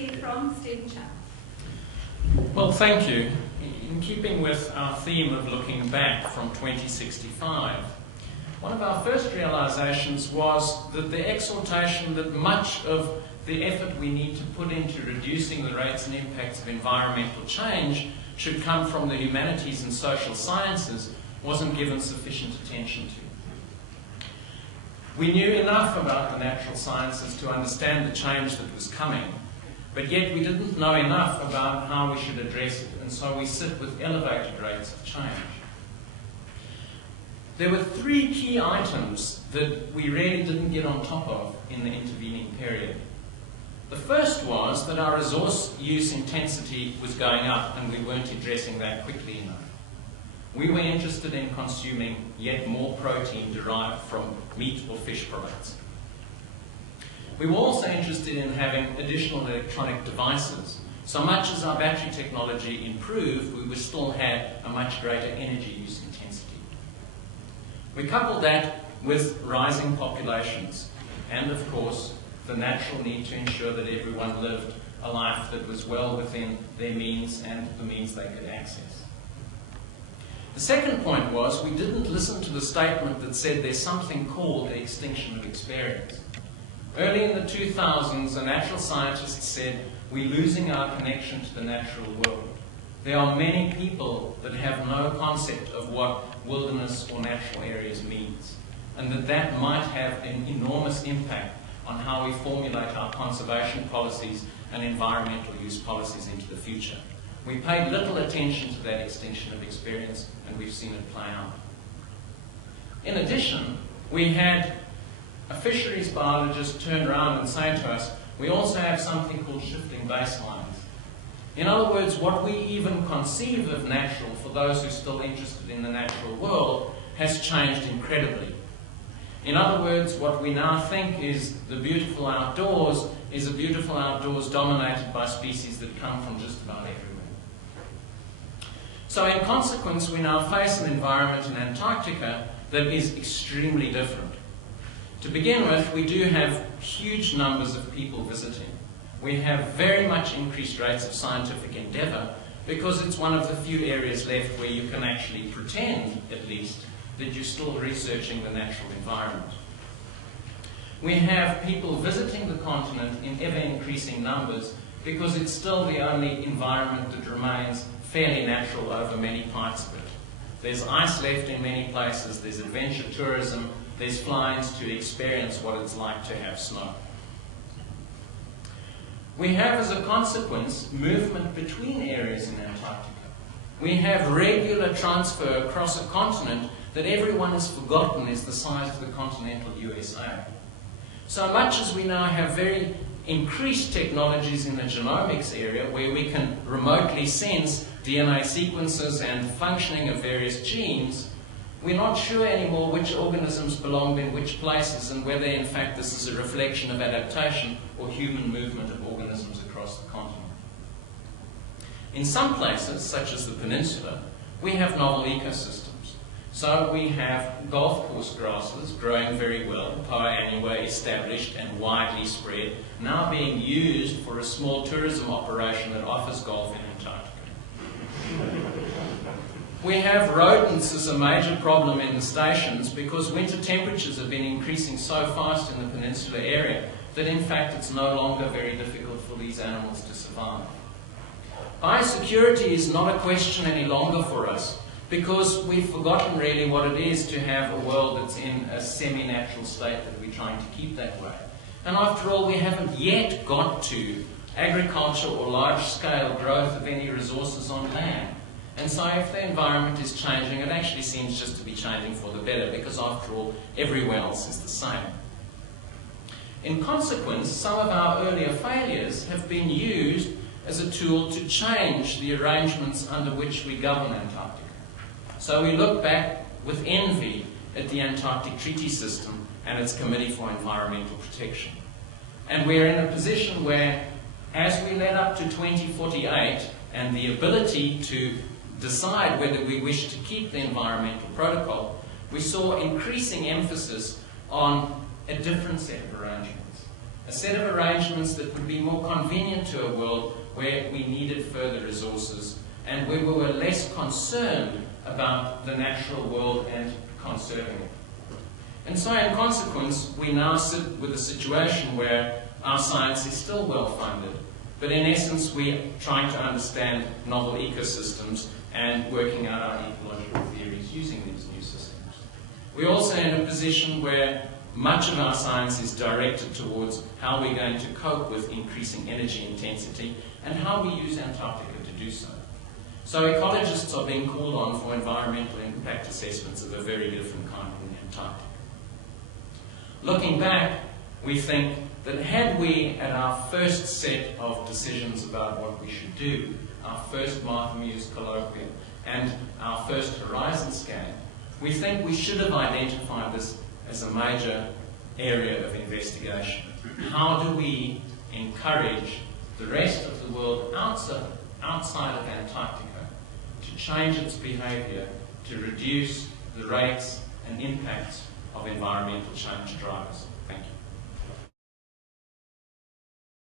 hear from Stephen Chow. Well, thank you. In keeping with our theme of looking back from 2065, one of our first realizations was that the exhortation that much of the effort we need to put into reducing the rates and impacts of environmental change should come from the humanities and social sciences wasn't given sufficient attention to. We knew enough about the natural sciences to understand the change that was coming, but yet we didn't know enough about how we should address it, and so we sit with elevated rates of change. There were three key items that we really didn't get on top of in the intervening period. The first was that our resource use intensity was going up and we weren't addressing that quickly enough. We were interested in consuming yet more protein derived from meat or fish products. We were also interested in having additional electronic devices. So much as our battery technology improved, we would still have a much greater energy use intensity. We coupled that with rising populations and, of course, the natural need to ensure that everyone lived a life that was well within their means and the means they could access. The second point was we didn't listen to the statement that said there's something called the extinction of experience. Early in the 2000s, a natural scientist said, we're losing our connection to the natural world. There are many people that have no concept of what wilderness or natural areas means, and that might have an enormous impact on how we formulate our conservation policies and environmental use policies into the future. We paid little attention to that extinction of experience, and we've seen it play out. In addition, we had a fisheries biologist turn around and say to us, we also have something called shifting baselines. In other words, what we even conceive of natural for those who are still interested in the natural world has changed incredibly. In other words, what we now think is the beautiful outdoors is a beautiful outdoors dominated by species that come from just about everywhere. So in consequence, we now face an environment in Antarctica that is extremely different. To begin with, we do have huge numbers of people visiting. We have very much increased rates of scientific endeavour because it's one of the few areas left where you can actually pretend, at least, that you're still researching the natural environment. We have people visiting the continent in ever-increasing numbers because it's still the only environment that remains fairly natural over many parts of it. There's ice left in many places, there's adventure tourism, there's flights to experience what it's like to have snow. We have, as a consequence, movement between areas in Antarctica. We have regular transfer across a continent that everyone has forgotten is the size of the continental USA. So much as we now have very increased technologies in the genomics area where we can remotely sense DNA sequences and functioning of various genes, we're not sure anymore which organisms belonged in which places and whether in fact this is a reflection of adaptation or human movement of organisms across the continent. In some places, such as the peninsula, we have novel ecosystems. So we have golf course grasses growing very well, Poa annua established and widely spread, now being used for a small tourism operation that offers golf in Antarctica. We have rodents as a major problem in the stations because winter temperatures have been increasing so fast in the peninsula area that in fact it's no longer very difficult for these animals to survive. Biosecurity is not a question any longer for us because we've forgotten really what it is to have a world that's in a semi-natural state that we're trying to keep that way. And after all, we haven't yet got to agriculture or large-scale growth of any resources on land. And so if the environment is changing, it actually seems just to be changing for the better because after all, everywhere else is the same. In consequence, some of our earlier failures have been used as a tool to change the arrangements under which we govern Antarctica. So we look back with envy at the Antarctic Treaty System and its Committee for Environmental Protection. And we're in a position where, as we led up to 2048 and the ability to decide whether we wish to keep the environmental protocol, we saw increasing emphasis on a different set of arrangements. a set of arrangements that would be more convenient to a world where we needed further resources and where we were less concerned about the natural world and conserving it. And so in consequence, we now sit with a situation where our science is still well funded, but in essence we're trying to understand novel ecosystems and working out our ecological theories using these new systems. We're also in a position where much of our science is directed towards how we're going to cope with increasing energy intensity and how we use Antarctica to do so. So ecologists are being called on for environmental impact assessments of a very different kind in Antarctica. Looking back, we think that had we, at our first set of decisions about what we should do, our first Martha Muse colloquium and our first horizon scan, we think we should have identified this as a major area of investigation. How do we encourage the rest of the world outside of Antarctica to change its behaviour, to reduce the rates and impacts of environmental change drivers? Thank you.